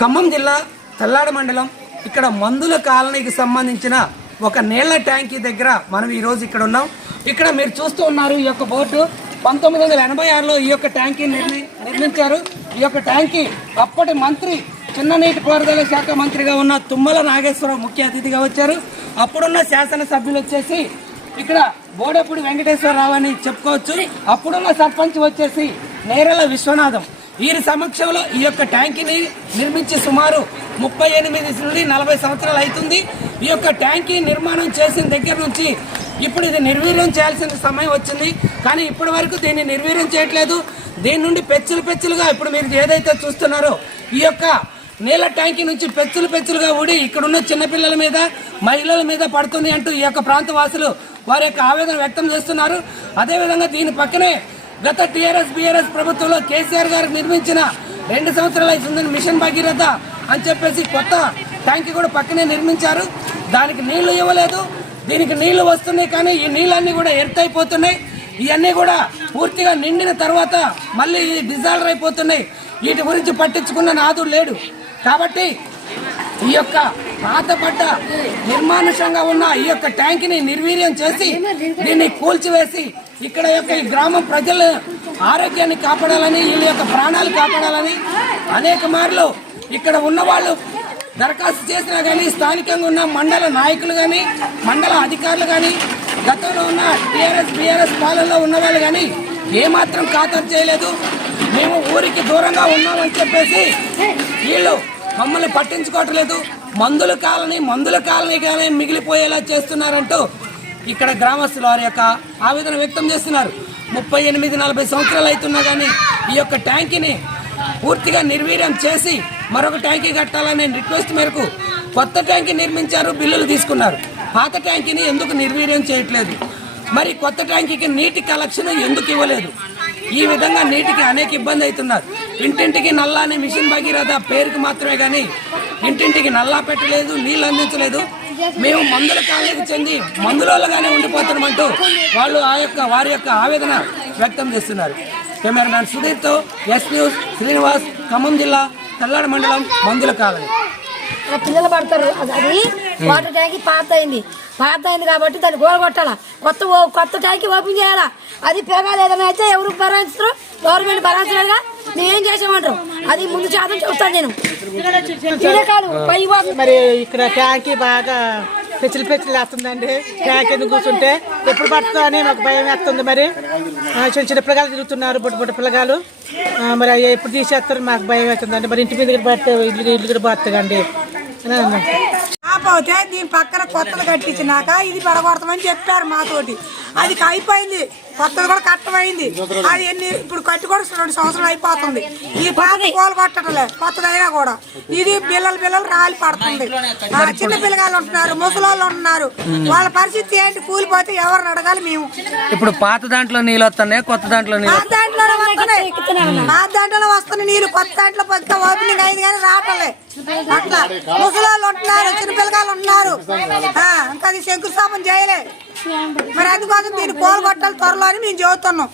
ఖమ్మం జిల్లా తల్లాడ మండలం. ఇక్కడ మందుల కాలనీకి సంబంధించిన ఒక నీళ్ళ ట్యాంకీ దగ్గర మనం ఈరోజు ఇక్కడ ఉన్నాం. ఇక్కడ మీరు చూస్తూ ఉన్నారు ఈ యొక్క బోర్డు పంతొమ్మిది వందల ఎనభై ఆరులో ఈ యొక్క ట్యాంకీ నిర్మి నిర్మించారు. ఈ యొక్క ట్యాంకీ అప్పటి మంత్రి చిన్న నీటిపారుదల శాఖ మంత్రిగా ఉన్న తుమ్మల నాగేశ్వరరావు ముఖ్య అతిథిగా వచ్చారు. అప్పుడున్న శాసనసభ్యులు వచ్చేసి ఇక్కడ బోడపూడి వెంకటేశ్వరరావు అని చెప్పుకోవచ్చు. అప్పుడున్న సర్పంచ్ వచ్చేసి నేరల విశ్వనాథం. వీరి సమక్షంలో ఈ యొక్క ట్యాంకీని నిర్మించి సుమారు ముప్పై ఎనిమిది నుండి నలభై సంవత్సరాలు అవుతుంది. ఈ యొక్క ట్యాంకీ నిర్మాణం చేసిన దగ్గర నుంచి ఇప్పుడు ఇది నిర్వీర్యం చేయాల్సిన సమయం వచ్చింది. కానీ ఇప్పటి వరకు దీన్ని నిర్వీర్యం చేయట్లేదు. దీని నుండి పెచ్చులు పెచ్చులుగా ఇప్పుడు మీరు ఏదైతే చూస్తున్నారో ఈ యొక్క నీళ్ళ ట్యాంకీ నుంచి పెచ్చులు పెచ్చులుగా ఊడి ఇక్కడున్న చిన్నపిల్లల మీద మహిళల మీద పడుతుంది అంటూ ఈ యొక్క ప్రాంత వాసులు వారి యొక్క ఆవేదన వ్యక్తం చేస్తున్నారు. అదేవిధంగా దీని పక్కనే గత టీఆర్ఎస్ బీఆర్ఎస్ ప్రభుత్వంలో కేసీఆర్ గారు నిర్మించిన రెండు సంవత్సరాలు అవుతుందని మిషన్ భగీరథ అని చెప్పేసి కొత్త ట్యాంక్ కూడా పక్కనే నిర్మించారు. దానికి నీళ్ళు ఇవ్వలేదు. దీనికి నీళ్ళు వస్తున్నాయి కానీ ఈ నీళ్ళన్నీ కూడా ఎర్తైపోతున్నాయి ఇవన్నీ కూడా పూర్తిగా నిండిన తర్వాత మళ్ళీ డిజాల్వ్ అయిపోతున్నాయి. వీటి గురించి పట్టించుకున్న నాదు లేడు. కాబట్టి ఈ యొక్క పాతపడ్డ నిర్మానుషంగా ఉన్న ఈ యొక్క ట్యాంక్ని నిర్వీర్యం చేసి దీన్ని కూల్చివేసి ఇక్కడ యొక్క ఈ గ్రామం ప్రజల ఆరోగ్యాన్ని కాపాడాలని వీళ్ళ యొక్క ప్రాణాలు కాపాడాలని అనేక మార్లు ఇక్కడ ఉన్న వాళ్ళు దరఖాస్తు చేసినా కానీ స్థానికంగా ఉన్న మండల నాయకులు కానీ మండల అధికారులు కానీ గతంలో ఉన్న టీఆర్ఎస్ బీఆర్ఎస్ పాలనలో ఉన్న వాళ్ళు కానీ ఏమాత్రం ఖాతరు చేయలేదు. మేము ఊరికి దూరంగా ఉన్నామని చెప్పేసి వీళ్ళు మమ్మల్ని పట్టించుకోవట్లేదు. మందుల కాలనీ మందుల కాలనీగానే మిగిలిపోయేలా చేస్తున్నారంటూ ఇక్కడ గ్రామస్తులు వారి యొక్క ఆవేదన వ్యక్తం చేస్తున్నారు. ముప్పై ఎనిమిది నలభై సంవత్సరాలు అవుతున్నా కానీ ఈ యొక్క ట్యాంకీని పూర్తిగా నిర్వీర్యం చేసి మరొక ట్యాంకీ కట్టాలనే రిక్వెస్ట్ మేరకు కొత్త ట్యాంకీ నిర్మించారు బిల్లులు తీసుకున్నారు. పాత ట్యాంకీని ఎందుకు నిర్వీర్యం చేయట్లేదు? మరి కొత్త ట్యాంకీకి నీటి కలెక్షన్ ఎందుకు ఇవ్వలేదు? ఈ విధంగా నీటికి అనేక ఇబ్బంది అవుతున్నారు. ఇంటింటికి నల్లా అనే మిషన్ భగీరథ పేరుకు మాత్రమే కానీ ఇంటింటికి నల్లా పెట్టలేదు నీళ్ళు అందించలేదు. మేము మందుల కాలనీకి చెంది మందులోగానే ఉండిపోతున్నామంటూ వాళ్ళు ఆ యొక్క వారి యొక్క ఆవేదన వ్యక్తం చేస్తున్నారు. కెమెరామ్యాన్ సుధీర్తో ఎస్ న్యూస్ శ్రీనివాస్ ఖమ్మం జిల్లా తెల్లాడ మండలం మందుల కాలనీ. పిల్లలు పడతారు. అది వాటర్ ట్యాంక్ పాత అయింది. పాత అయింది కాబట్టి దాన్ని గోల కొట్టాలా? కొత్త కొత్త ట్యాంక్ ఓపెన్ చేయాలా? అది పెరగాలి ఏదైనా అయితే ఎవరు భరాయిస్తారు గవర్నమెంట్ భరాయించలేదుగా మేమేం చేసామంటారు అది ముందు శాతం చెప్తాను నేను. పై మరి ఇక్కడ ట్యాంకీ బాగా పెచ్చులు పెచ్చులు వేస్తుందండి ట్యాంక్ ఎందుకు కూర్చుంటే ఎప్పుడు పడుతుందో అని మాకు భయం వేస్తుంది మరి. ఆ, చిన్న చిన్న పిల్లగాలు తిరుగుతున్నారు బుట్ట బుట్ట పిల్లగాలు. మరి అవి ఎప్పుడు తీసేస్తారు మాకు భయం వేస్తుందండి. మరి ఇంటి మీద పడితే ఇల్లు ఇల్లు కూడా పోతుందండి అన్నాను. కాకపోతే దీని పక్కన కొత్తది కట్టించినాక ఇది పడగొడతామని చెప్పారు మాతోటి. అది అయిపోయింది. కొత్తది కూడా కట్టమైంది. అది ఎన్ని ఇప్పుడు కట్టి కూడా రెండు సంవత్సరాలు అయిపోతుంది. ఈ పాత కోలు కొట్టడలే కొత్తది అయినా కూడా. ఇది పిల్లలు పిల్లలు రాలి పడుతుంది. ఆ, చిన్న పిల్లగాళ్ళు ఉంటున్నారు ముసలోళ్ళు ఉంటున్నారు. వాళ్ళ పరిస్థితి ఏంటి? కూలిపోతే ఎవరిని అడగాలి మేము? ఇప్పుడు పాత దాంట్లో నీళ్ళు వస్తున్నాయి? కొత్త దాంట్లో నీళ్ళు పాత దాంట్లోనే వస్తున్నాయి. పాత దాంట్లోనే వస్తున్నాయి నీళ్ళు. కొత్త దాంట్లో కొత్త ఓపెనింగ్ అయింది కానీ రావట్లే. అట్లా ముసలోళ్ళు ఉంటున్నారు చిన్న పిల్లగాళ్ళు ఉంటున్నారు. ఆ, ఇంకా అది శంకుస్థాపన చేయలే. మరి అందుకోసం దీన్ని కోలు కొట్టాలి త్వరలో అని మేము చెబుతున్నాం.